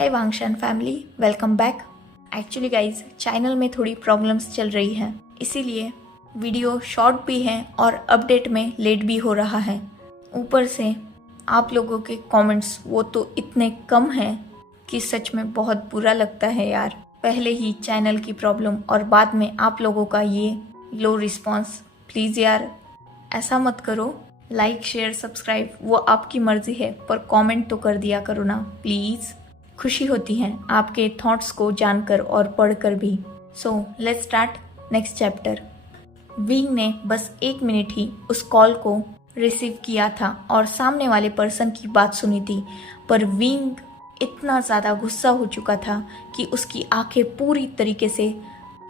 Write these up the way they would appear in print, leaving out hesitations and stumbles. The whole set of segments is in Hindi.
है Wangshan family, welcome back. Actually guys channel में थोड़ी प्रॉब्लम्स चल रही हैं, इसीलिए वीडियो शॉर्ट भी है और अपडेट में लेट भी हो रहा है। ऊपर से आप लोगों के कमेंट्स वो तो इतने कम हैं कि सच में बहुत बुरा लगता है यार। पहले ही चैनल की प्रॉब्लम और बाद में आप लोगों का ये लो रिस्पॉन्स। प्लीज़ यार ऐसा मत करो। लाइक शेयर सब्सक्राइब वो आपकी मर्जी है, पर कमेंट तो कर दिया करो ना प्लीज़। खुशी होती है आपके थॉट्स को जानकर और पढ़कर भी। So let's start next chapter. Wing ने बस 1 मिनट ही उस कॉल को रिसीव किया था और सामने वाले पर्सन की बात सुनी थी, पर विंग इतना ज़्यादा गुस्सा हो चुका था कि उसकी आंखें पूरी तरीके से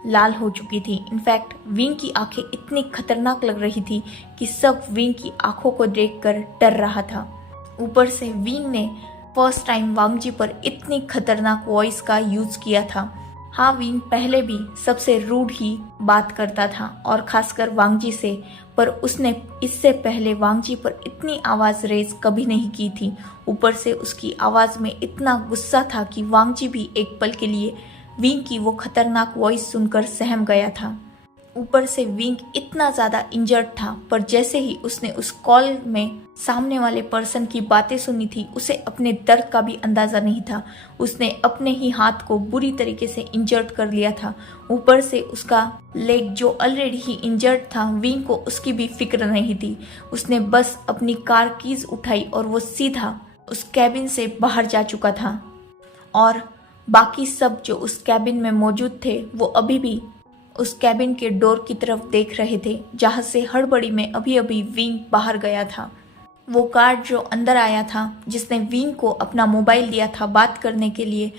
लाल हो चुकी थी। इनफैक्ट विंग की आंखें इतनी खतरनाक लग रही थी कि सब विंग की आंखों को देखकर डर रहा था। ऊपर से विंग ने फर्स्ट टाइम वांगजी पर इतनी खतरनाक वॉइस का यूज किया था। हाँ, विंग पहले भी सबसे रूड ही बात करता था और खासकर वांगजी से, पर उसने इससे पहले वांगजी पर इतनी आवाज़ रेज कभी नहीं की थी। ऊपर से उसकी आवाज़ में इतना गुस्सा था कि वांगजी भी एक पल के लिए विंग की वो खतरनाक वॉइस सुनकर सहम गया था। ऊपर से विंग इतना ज़्यादा इंजर्ड था, पर जैसे ही उसने उस कॉल में सामने वाले पर्सन की बातें सुनी थी, उसे अपने दर्द का भी अंदाज़ा नहीं था। उसने अपने ही हाथ को बुरी तरीके से इंजर्ड कर लिया था। ऊपर से उसका लेग जो ऑलरेडी ही इंजर्ड था, विंग को उसकी भी फिक्र नहीं थी। उसने बस अपनी कार कीज उठाई और वो सीधा उस कैबिन से बाहर जा चुका था। और बाकी सब जो उस कैबिन में मौजूद थे वो अभी भी उस कैबिन के डोर की तरफ देख रहे थे, जहां से हड़बड़ी में अभी अभी विंग बाहर गया था। वो गार्ड जो अंदर आया था, जिसने विंग को अपना मोबाइल दिया था बात करने के लिए,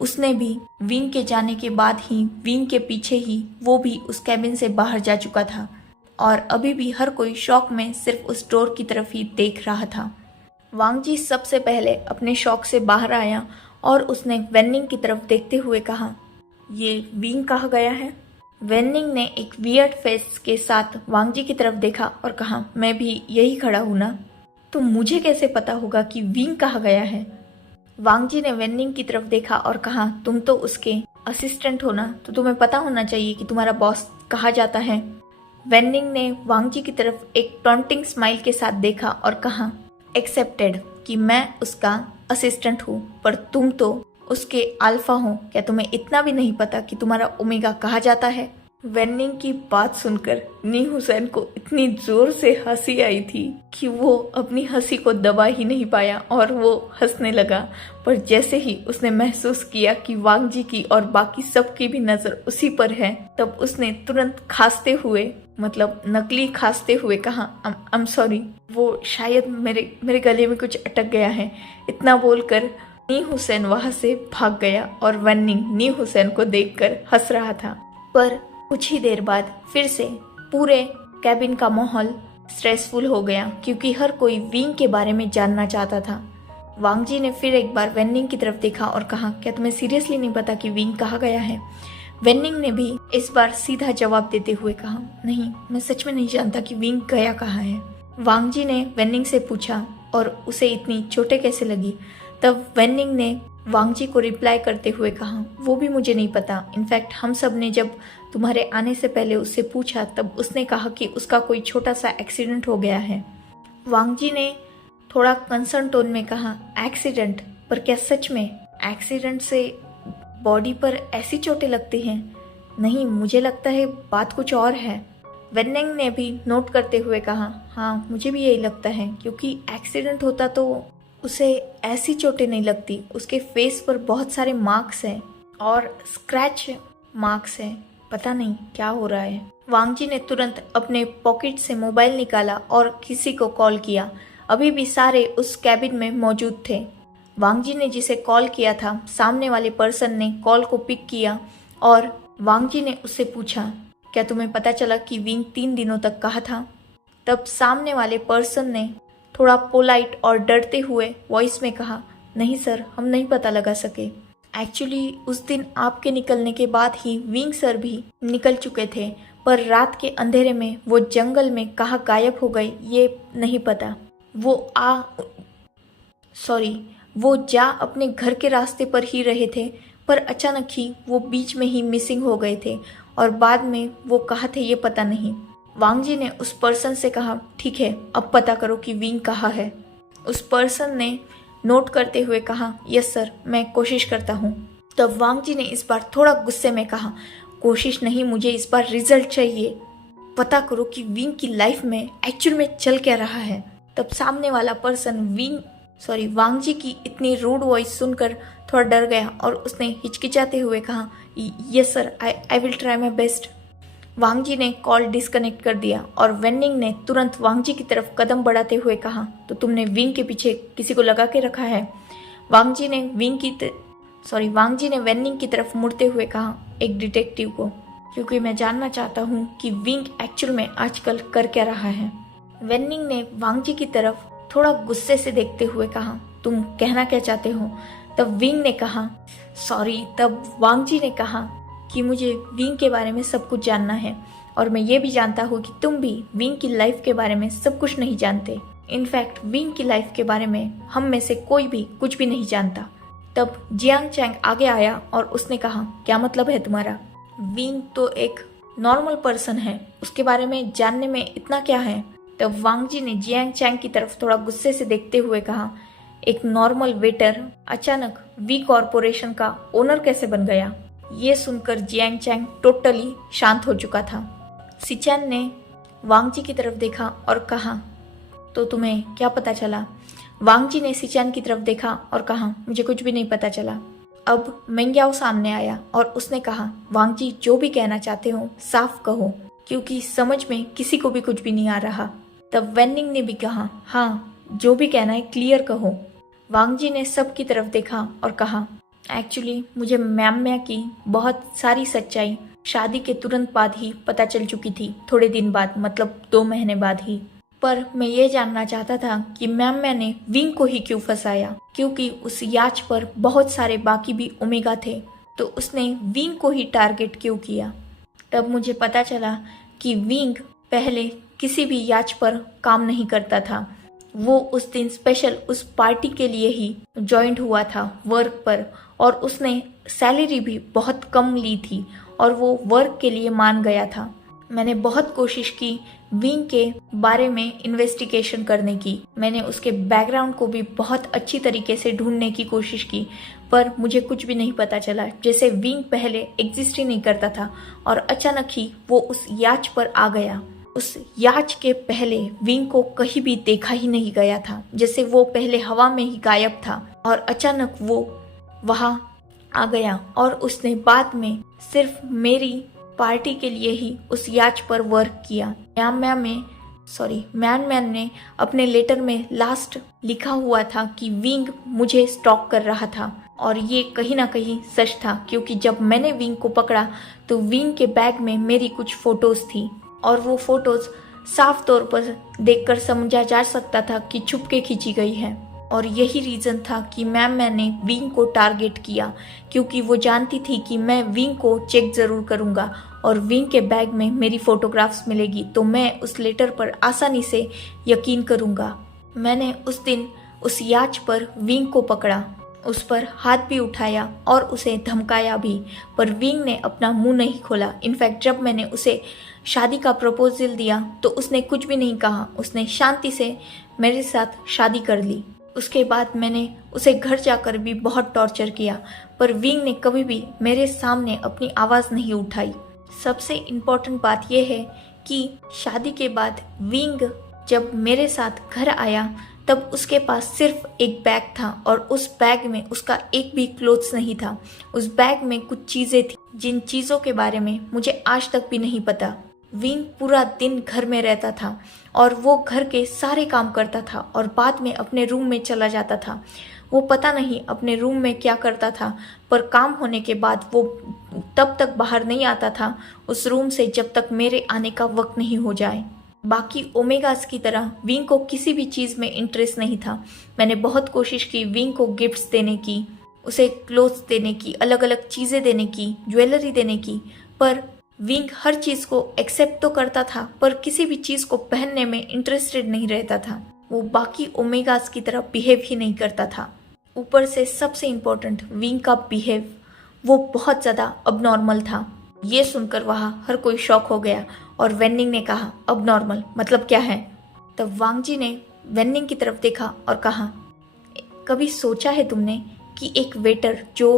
उसने भी विंग के जाने के बाद ही विंग के पीछे ही वो भी उस कैबिन से बाहर जा चुका था। और अभी भी हर कोई शॉक में सिर्फ उस डोर की तरफ ही देख रहा था। वांगजी सबसे पहले अपने शॉक से बाहर आया और उसने वेनिंग की तरफ देखते हुए कहा, ये विंग कहाँ गया है? वेनिंग ने एक वियर्ड फेस के साथ वांगजी की तरफ देखा और कहा, मैं भी यही खड़ा हूँ ना, तो मुझे कैसे पता होगा कि विंग कहाँ गया है? वांगजी ने वेनिंग की तरफ देखा और कहा, तुम तो उसके असिस्टेंट हो ना, तो तुम्हें पता होना चाहिए कि तुम्हारा बॉस कहाँ जाता है। वेनिंग ने वांगजी की तरफ एक टॉन्टिंग स्माइल के साथ देखा और कहा, एक्सेप्टेड, कि मैं उसका असिस्टेंट हूँ, पर तुम तो उसके अल्फा हो। क्या तुम्हें इतना भी नहीं पता कि तुम्हारा ओमेगा कहा जाता है? वेनिंग की बात सुनकर नी हुसैन को इतनी जोर से हंसी आई थी कि वो अपनी हंसी को दबा ही नहीं पाया और वो हंसने लगा। पर जैसे ही उसने महसूस किया कि वांगजी की और बाकी सबकी भी नजर उसी पर है, तब उसने तुरंत खांसते हुए, मतलब नकली खांसते हुए कहा, आई एम सॉरी, वो शायद मेरे गले में कुछ अटक गया है। इतना बोलकर नी हुसैन वहां से भाग गया और वेनिंग नी हुसैन को देखकर हंस रहा था। पर कुछ ही देर बाद फिर से पूरे कैबिन का माहौल स्ट्रेसफुल हो गया, क्योंकि हर कोई विंग के बारे में जानना चाहता था। वांगजी ने फिर एक बार वेनिंग की तरफ देखा और कहा, क्या तुम्हें सीरियसली नहीं पता कि विंग कहाँ गया है? वेनिंग ने भी इस बार सीधा जवाब देते हुए कहा, नहीं, मैं सच में नहीं जानता कि विंग गया कहाँ है। वांगजी ने वेनिंग से पूछा, और उसे इतनी चोटें कैसे लगी? तब वेनिंग ने वांगजी को रिप्लाई करते हुए कहा, वो भी मुझे नहीं पता। इनफैक्ट हम सब ने जब तुम्हारे आने से पहले उससे पूछा, तब उसने कहा कि उसका कोई छोटा सा एक्सीडेंट हो गया है। वांगजी ने थोड़ा कंसर्न टोन में कहा, एक्सीडेंट? पर क्या सच में एक्सीडेंट से बॉडी पर ऐसी चोटें लगती हैं? नहीं, मुझे लगता है बात कुछ और है। वेनिंग ने भी नोट करते हुए कहा, हाँ मुझे भी यही लगता है, क्योंकि एक्सीडेंट होता तो उसे ऐसी चोटें नहीं लगती। उसके फेस पर बहुत सारे मार्क्स हैं और स्क्रैच मार्क्स हैं, पता नहीं क्या हो रहा है। वांगजी ने तुरंत अपने पॉकेट से मोबाइल निकाला और किसी को कॉल किया। अभी भी सारे उस कैबिन में मौजूद थे। वांगजी ने जिसे कॉल किया था, सामने वाले पर्सन ने कॉल को पिक किया और वांगजी ने उससे पूछा, क्या तुम्हें पता चला कि विंग 3 दिनों तक कहाँ था? तब सामने वाले पर्सन ने थोड़ा पोलाइट और डरते हुए वॉइस में कहा, नहीं सर, हम नहीं पता लगा सके। एक्चुअली उस दिन आपके निकलने के बाद ही विंग सर भी निकल चुके थे, पर रात के अंधेरे में वो जंगल में कहाँ गायब हो गए ये नहीं पता। वो वो जा अपने घर के रास्ते पर ही रहे थे, पर अचानक ही वो बीच में ही मिसिंग हो गए थे और बाद में वो कहाँ थे ये पता नहीं। वांग जी ने उस पर्सन से कहा, ठीक है, अब पता करो कि विंग कहाँ है। उस पर्सन ने नोट करते हुए कहा, यस सर, मैं कोशिश करता हूँ। तब वांग जी ने इस बार थोड़ा गुस्से में कहा, कोशिश नहीं, मुझे इस बार रिजल्ट चाहिए। पता करो कि विंग की लाइफ में एक्चुअल में चल क्या रहा है। तब सामने वाला पर्सन वांग जी की इतनी रूड वॉइस सुनकर थोड़ा डर गया और उसने हिचकिचाते हुए कहा, yes sir, I will try my best. Wang ji ने कॉल डिस्कनेक्ट कर दिया और वेनिंग ने तुरंत वांग जी की तरफ कदम बढ़ाते हुए कहा, तो तुमने विंग के पीछे किसी को लगा के रखा है? वांग जी ने वेनिंग की तरफ मुड़ते हुए कहा, एक डिटेक्टिव को, क्योंकि मैं जानना चाहता हूँ कि विंग एक्चुअल में आजकल कर क्या रहा है। वेनिंग ने वांग जी की तरफ थोड़ा गुस्से से देखते हुए कहा, तुम कहना क्या चाहते हो? तब विंग ने कहा, तब वांग जी ने कहा कि मुझे विंग के बारे में सब कुछ जानना है और मैं ये भी जानता हूँ कि तुम भी विंग की लाइफ के बारे में सब कुछ नहीं जानते। इनफैक्ट विंग की लाइफ के बारे में हम में से कोई भी कुछ भी नहीं जानता। तब जियांग चैंग आगे आया और उसने कहा, क्या मतलब है तुम्हारा? विंग तो एक नॉर्मल पर्सन है, उसके बारे में जानने में इतना क्या है? तब वांग जी ने जियांग चैंग की तरफ थोड़ा गुस्से से देखते हुए कहा, एक नॉर्मल वेटर अचानक वी कॉरपोरेशन का ओनर कैसे बन गया? ये सुनकर जियांग चैंग टोटली शांत हो चुका था। सिचैन ने वांग जी की तरफ देखा और कहा, तो तुम्हें क्या पता चला? वांग जी ने सिचैन की तरफ देखा और कहा, मुझे कुछ भी नहीं पता चला। अब मेंग्याओ सामने आया और उसने कहा, वांग जी जो भी कहना चाहते हो साफ कहो, क्योंकि समझ में किसी को भी कुछ भी नहीं आ रहा। तब वेनिंग ने भी कहा, हाँ, जो भी कहना है क्लियर कहो। वांग जी ने सब की तरफ देखा और कहा, एक्चुअली मुझे म्यांमार की बहुत सारी सच्चाई शादी के तुरंत बाद ही पता चल चुकी थी, थोड़े दिन बाद, मतलब 2 महीने बाद ही। पर मैं ये जानना चाहता था कि म्यांमार ने विंग को ही क्यों फंसाया, क्योंकि उस याच पर बहुत सारे बाकी भी ओमेगा थे, तो उसने विंग को ही टारगेट क्यों किया। तब मुझे पता चला कि विंग पहले किसी भी याच पर काम नहीं करता था। वो उस दिन स्पेशल उस पार्टी के लिए ही ज्वाइंट हुआ था वर्क पर, और उसने सैलरी भी बहुत कम ली थी और वो वर्क के लिए मान गया था। मैंने बहुत कोशिश की विंग के बारे में इन्वेस्टिगेशन करने की, मैंने उसके बैकग्राउंड को भी बहुत अच्छी तरीके से ढूंढने की कोशिश की, पर मुझे कुछ भी नहीं पता चला। जैसे विंग पहले एग्जिस्ट ही नहीं करता था और अचानक ही वो उस याच पर आ गया। उस याच के पहले विंग को कहीं भी देखा ही नहीं गया था, जैसे वो पहले हवा में ही गायब था और अचानक वो वहाँ आ गया और उसने बाद में सिर्फ मेरी पार्टी के लिए ही उस याच पर वर्क किया। म्यांमार ने अपने लेटर में लास्ट लिखा हुआ था कि विंग मुझे स्टॉक कर रहा था, और ये कहीं ना कहीं सच था, क्योंकि जब मैंने विंग को पकड़ा तो विंग के बैग में मेरी कुछ फोटोज थी और वो फोटोज साफ तौर पर देखकर समझा जा सकता था कि छुपके खींची गई है। और यही रीज़न था कि मैंने विंग को टारगेट किया, क्योंकि वो जानती थी कि मैं विंग को चेक ज़रूर करूँगा और विंग के बैग में मेरी फ़ोटोग्राफ्स मिलेगी तो मैं उस लेटर पर आसानी से यकीन करूँगा। मैंने उस दिन उस याच पर विंग को पकड़ा, उस पर हाथ भी उठाया और उसे धमकाया भी, पर विंग ने अपना मुंह नहीं खोला। इनफैक्ट जब मैंने उसे शादी का प्रपोजल दिया तो उसने कुछ भी नहीं कहा, उसने शांति से मेरे साथ शादी कर ली। उसके बाद मैंने उसे घर जाकर भी बहुत टॉर्चर किया, पर विंग ने कभी भी मेरे सामने अपनी आवाज़ नहीं उठाई। सबसे इम्पोर्टेंट बात यह है कि शादी के बाद विंग जब मेरे साथ घर आया तब उसके पास सिर्फ एक बैग था और उस बैग में उसका एक भी क्लोथ्स नहीं था। उस बैग में कुछ चीज़ें थी जिन चीज़ों के बारे में मुझे आज तक भी नहीं पता। विंग पूरा दिन घर में रहता था और वो घर के सारे काम करता था और बाद में अपने रूम में चला जाता था। वो पता नहीं अपने रूम में क्या करता था, पर काम होने के बाद वो तब तक बाहर नहीं आता था उस रूम से जब तक मेरे आने का वक्त नहीं हो जाए। बाकी ओमेगास की तरह विंग को किसी भी चीज़ में इंटरेस्ट नहीं था। मैंने बहुत कोशिश की विंग को गिफ्ट्स देने की, उसे क्लोथ्स देने की, अलग अलग चीज़ें देने की, ज्वेलरी देने की, पर विंग हर चीज़ को एक्सेप्ट तो करता था पर किसी भी चीज़ को पहनने में इंटरेस्टेड नहीं रहता था। वो बाकी ओमेगास की तरह बिहेव ही नहीं करता था। ऊपर से सबसे इम्पोर्टेंट विंग का बिहेव वो बहुत ज़्यादा अबनॉर्मल था। ये सुनकर वहाँ हर कोई शॉक हो गया और वेन्निंग ने कहा अबनॉर्मल मतलब क्या है? तब वांग जी ने वेन्निंग की तरफ देखा और कहा कभी सोचा है तुमने कि एक वेटर जो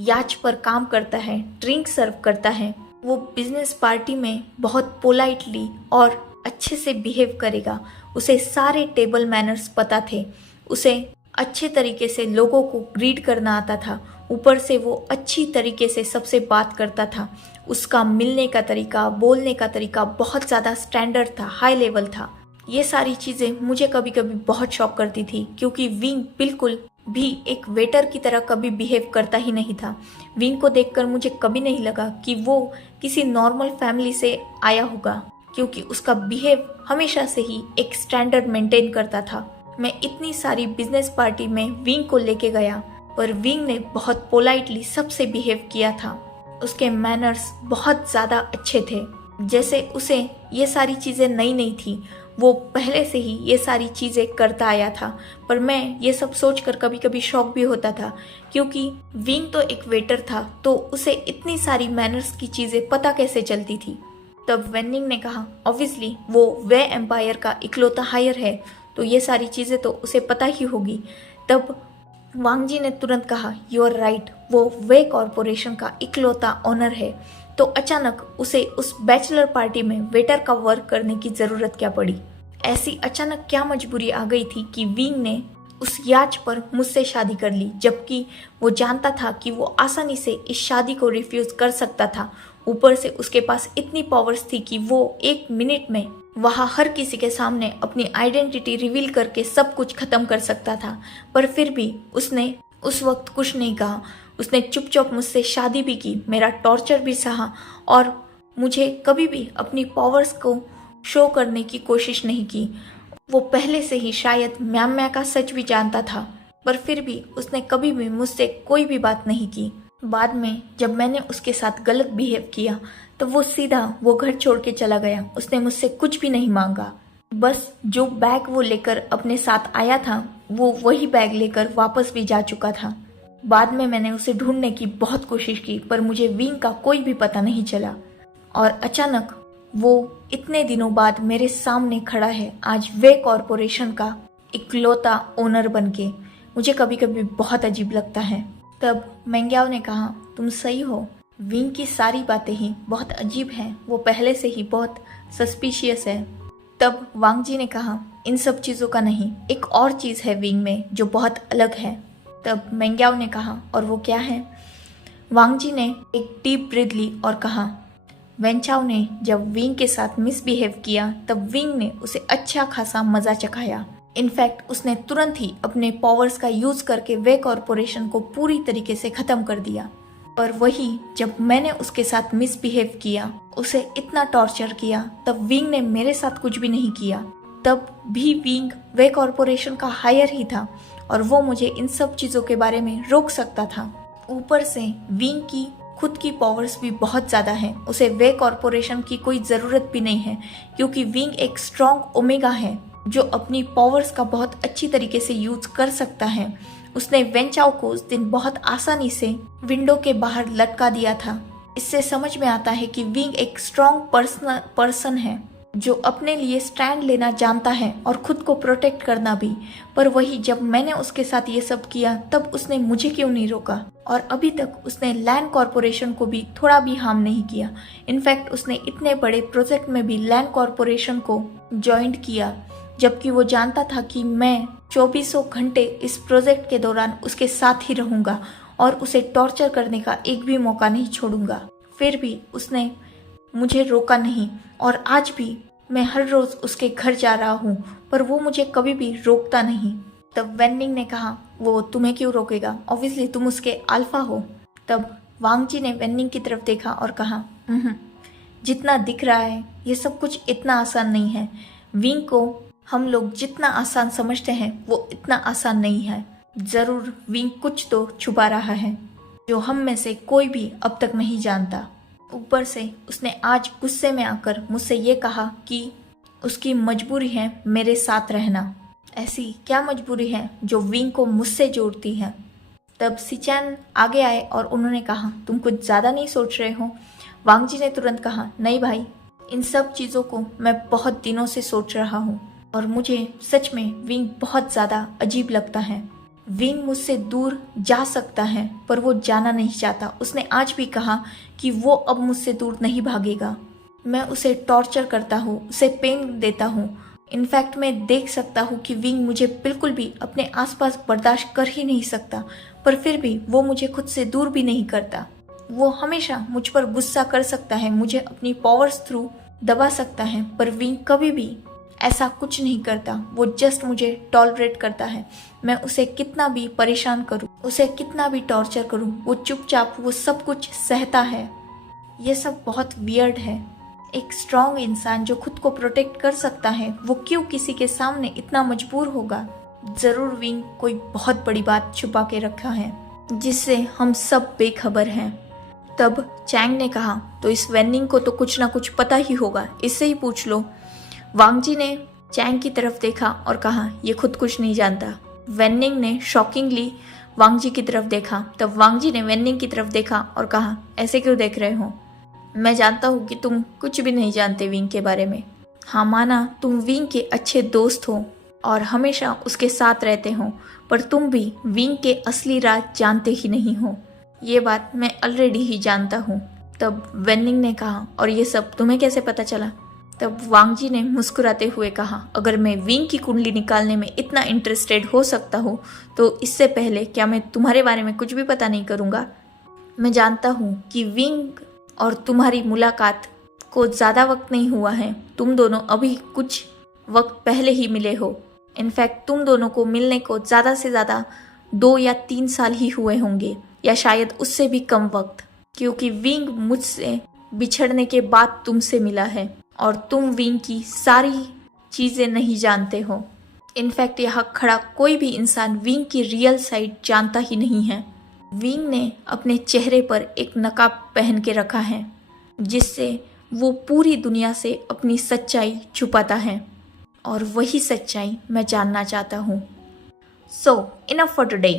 याच पर काम करता है, ड्रिंक सर्व करता है, वो बिजनेस पार्टी में बहुत पोलाइटली और अच्छे से बिहेव करेगा। उसे सारे टेबल मैनर्स पता थे, उसे अच्छे तरीके से लोगों को ग्रीट करना आता था, ऊपर से वो अच्छी तरीके से सबसे बात करता था। उसका मिलने का तरीका, बोलने का तरीका बहुत ज़्यादा स्टैंडर्ड था, हाई लेवल था। ये सारी चीज़ें मुझे कभी कभी बहुत शॉक करती थी क्योंकि विंग बिल्कुल भी एक वेटर की तरह कभी बिहेव करता ही नहीं था। विंग को देखकर मुझे कभी नहीं लगा कि वो किसी नॉर्मल फैमिली से आया होगा क्योंकि उसका बिहेव हमेशा से ही एक स्टैंडर्ड मेंटेन करता था। मैं इतनी सारी बिजनेस पार्टी में विंग को लेके गया पर विंग ने बहुत पोलाइटली सबसे बिहेव किया था। उसके मैनर्स बहुत ज़्यादा अच्छे थे, जैसे उसे ये सारी चीज़ें नई नहीं थी, वो पहले से ही ये सारी चीज़ें करता आया था। पर मैं ये सब सोचकर कभी कभी शॉक भी होता था क्योंकि विंग तो एक वेटर था तो उसे इतनी सारी मैनर्स की चीज़ें पता कैसे चलती थी। तब वेन्निंग ने कहा ऑब्वियसली वो वे एम्पायर का इकलौता हायर है तो ये सारी चीज़ें तो उसे पता ही होगी। तब वांग जी ने तुरंत कहा यू आर राइट, वो वे कॉरपोरेशन का इकलौता ऑनर है। तो अचानक उसे उस बैचलर पार्टी में वेटर का वर्क करने की ज़रूरत क्या पड़ी? ऐसी अचानक क्या मजबूरी आ गई थी कि विंग ने उस याच पर मुझसे शादी कर ली, जबकि वो जानता था कि वो आसानी से इस शादी को रिफ्यूज़ कर सकता था। ऊपर से उसके पास इतनी पावर्स थी कि वो 1 मिनट में वहाँ हर किसी के सामने अपनी आइडेंटिटी रिवील करके सब कुछ खत्म कर सकता था। पर फिर भी उसने उस वक्त कुछ नहीं कहा। उसने चुपचाप मुझसे शादी भी की, मेरा टॉर्चर भी सहा और मुझे कभी भी अपनी पावर्स को शो करने की कोशिश नहीं की। वो पहले से ही शायद म्यां का सच भी जानता था, पर फिर भी उसने कभी भी मुझसे कोई भी बात नहीं की। बाद में जब मैंने उसके साथ गलत बिहेव किया तो वो सीधा वो घर छोड़ के चला गया। उसने मुझसे कुछ भी नहीं मांगा, बस जो बैग वो लेकर अपने साथ आया था वो वही बैग लेकर वापस भी जा चुका था। बाद में मैंने उसे ढूंढने की बहुत कोशिश की पर मुझे विंग का कोई भी पता नहीं चला और अचानक वो इतने दिनों बाद मेरे सामने खड़ा है आज वे कॉरपोरेशन का इकलौता ओनर बनके। मुझे कभी कभी बहुत अजीब लगता है। तब मेंग्याओ ने कहा तुम सही हो, विंग की सारी बातें ही बहुत अजीब हैं, वो पहले से ही बहुत सस्पिशियस है। तब वांग जी ने कहा इन सब चीज़ों का नहीं, एक और चीज़ है विंग में जो बहुत अलग है। तब मेंग्याओ ने कहा और वो क्या है? वांग जी ने एक डीप ब्रीथ ली और कहा वेंचाओ ने जब विंग के साथ मिसबिहेव किया तब विंग ने उसे अच्छा खासा मजा चखाया। इनफैक्ट उसने तुरंत ही अपने पावर्स का यूज करके वे कॉरपोरेशन को पूरी तरीके से खत्म कर दिया। और वही जब मैंने उसके साथ मिसबिहेव किया, उसे इतना टॉर्चर किया, तब विंग ने मेरे साथ कुछ भी नहीं किया। तब भी विंग वे कॉरपोरेशन का हायर ही था और वो मुझे इन सब चीज़ों के बारे में रोक सकता था। ऊपर से विंग की खुद की पावर्स भी बहुत ज़्यादा हैं, उसे वे कॉरपोरेशन की कोई ज़रूरत भी नहीं है क्योंकि विंग एक स्ट्रॉन्ग ओमेगा है जो अपनी पावर्स का बहुत अच्छी तरीके से यूज कर सकता है। उसने वेंचाओ को उस दिन बहुत आसानी से विंडो के बाहर लटका दिया था। इससे समझ में आता है कि विंग एक स्ट्रॉन्ग पर्सन है जो अपने लिए स्टैंड लेना जानता है और खुद को प्रोटेक्ट करना भी। पर वही जब मैंने उसके साथ ये सब किया तब उसने मुझे क्यों नहीं रोका? और अभी तक उसने लैंड कॉरपोरेशन को भी थोड़ा भी हार्म नहीं किया। इनफैक्ट उसने इतने बड़े प्रोजेक्ट में भी लैंड कॉरपोरेशन को ज्वाइन किया, जबकि वो जानता था कि मैं 2400 घंटे इस प्रोजेक्ट के दौरान उसके साथ ही रहूंगा और उसे टॉर्चर करने का एक भी मौका नहीं छोड़ूंगा। फिर भी उसने मुझे रोका नहीं और आज भी मैं हर रोज उसके घर जा रहा हूँ पर वो मुझे कभी भी रोकता नहीं। तब वेन्निंग ने कहा वो तुम्हें क्यों रोकेगा, ऑब्वियसली तुम उसके अल्फा हो। तब वांग जी ने वेन्निंग की तरफ देखा और कहा जितना दिख रहा है ये सब कुछ इतना आसान नहीं है। विंग को हम लोग जितना आसान समझते हैं वो इतना आसान नहीं है। जरूर विंग कुछ तो छुपा रहा है जो हम में से कोई भी अब तक नहीं जानता। ऊपर से उसने आज गुस्से में आकर मुझसे ये कहा कि उसकी मजबूरी है मेरे साथ रहना। ऐसी क्या मजबूरी है जो विंग को मुझसे जोड़ती है। तब सिचैन आगे आए और उन्होंने कहा, तुम कुछ ज़्यादा नहीं सोच रहे हो। वांग जी ने तुरंत कहा, नहीं भाई, इन सब चीज़ों को मैं बहुत दिनों से सोच रहा हूँ और मुझे सच में विंग बहुत ज़्यादा अजीब लगता है। विंग मुझसे दूर जा सकता है पर वो जाना नहीं चाहता। उसने आज भी कहा कि वो अब मुझसे दूर नहीं भागेगा। मैं उसे टॉर्चर करता हूँ, उसे पेन देता हूँ। इनफैक्ट मैं देख सकता हूँ कि विंग मुझे बिल्कुल भी अपने आसपास बर्दाश्त कर ही नहीं सकता, पर फिर भी वो मुझे खुद से दूर भी नहीं करता। वो हमेशा मुझ पर गुस्सा कर सकता है, मुझे अपनी पावर्स थ्रू दबा सकता है, पर विंग कभी भी ऐसा कुछ नहीं करता। वो जस्ट मुझे टॉलरेट करता है। मैं उसे कितना भी परेशान करूँ, उसे कितना भी टॉर्चर करूँ, वो चुपचाप वो सब कुछ सहता है। ये सब बहुत वियर्ड है। एक स्ट्रॉन्ग इंसान जो खुद को प्रोटेक्ट कर सकता है, वो क्यों किसी के सामने इतना मजबूर होगा। जरूर विंग कोई बहुत बड़ी बात छुपा के रखा है जिससे हम सब बेखबर हैं। तब चैंग ने कहा, तो इस वेनिंग को तो कुछ ना कुछ पता ही होगा, इससे ही पूछ लो। वांग जी ने चैंग की तरफ देखा और कहा, ये खुद कुछ नहीं जानता। वेनिंग ने शॉकिंगली वांग जी की तरफ देखा। तब वांग जी ने वेनिंग की तरफ देखा और कहा, ऐसे क्यों देख रहे हो? मैं जानता हूँ कि तुम कुछ भी नहीं जानते विंग के बारे में। हाँ, माना तुम विंग के अच्छे दोस्त हो और हमेशा उसके साथ रहते हो, पर तुम भी विंग के असली राज जानते ही नहीं हो। ये बात मैं ऑलरेडी ही जानता हूँ। तब वेनिंग ने कहा, और ये सब तुम्हें कैसे पता चला? तब वांग जी ने मुस्कुराते हुए कहा, अगर मैं विंग की कुंडली निकालने में इतना इंटरेस्टेड हो सकता हूँ तो इससे पहले क्या मैं तुम्हारे बारे में कुछ भी पता नहीं करूँगा? मैं जानता हूँ कि विंग और तुम्हारी मुलाकात को ज़्यादा वक्त नहीं हुआ है। तुम दोनों अभी कुछ वक्त पहले ही मिले हो। इनफैक्ट तुम दोनों को मिलने को ज़्यादा से ज़्यादा 2 या 3 साल ही हुए होंगे, या शायद उससे भी कम वक्त, क्योंकि विंग मुझसे बिछड़ने के बाद तुमसे मिला है और तुम विंग की सारी चीज़ें नहीं जानते हो। इनफैक्ट यहाँ खड़ा कोई भी इंसान विंग की रियल साइड जानता ही नहीं है। विंग ने अपने चेहरे पर एक नकाब पहन के रखा है जिससे वो पूरी दुनिया से अपनी सच्चाई छुपाता है, और वही सच्चाई मैं जानना चाहता हूँ। सो इनफ फॉर टुडे।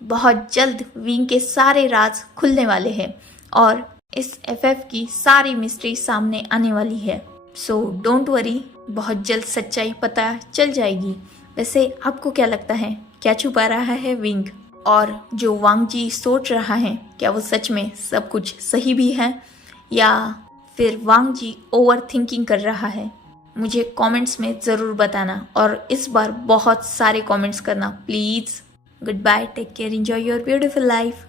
बहुत जल्द विंग के सारे राज खुलने वाले हैं और इस एफएफ की सारी मिस्ट्री सामने आने वाली है। सो डोंट वरी, बहुत जल्द सच्चाई पता चल जाएगी। वैसे आपको क्या लगता है, क्या छुपा रहा है विंग? और जो वांग जी सोच रहा है, क्या वो सच में सब कुछ सही भी है, या फिर वांग जी ओवर थिंकिंग कर रहा है? मुझे कमेंट्स में ज़रूर बताना, और इस बार बहुत सारे कमेंट्स करना please. Good bye, take care, enjoy your beautiful life.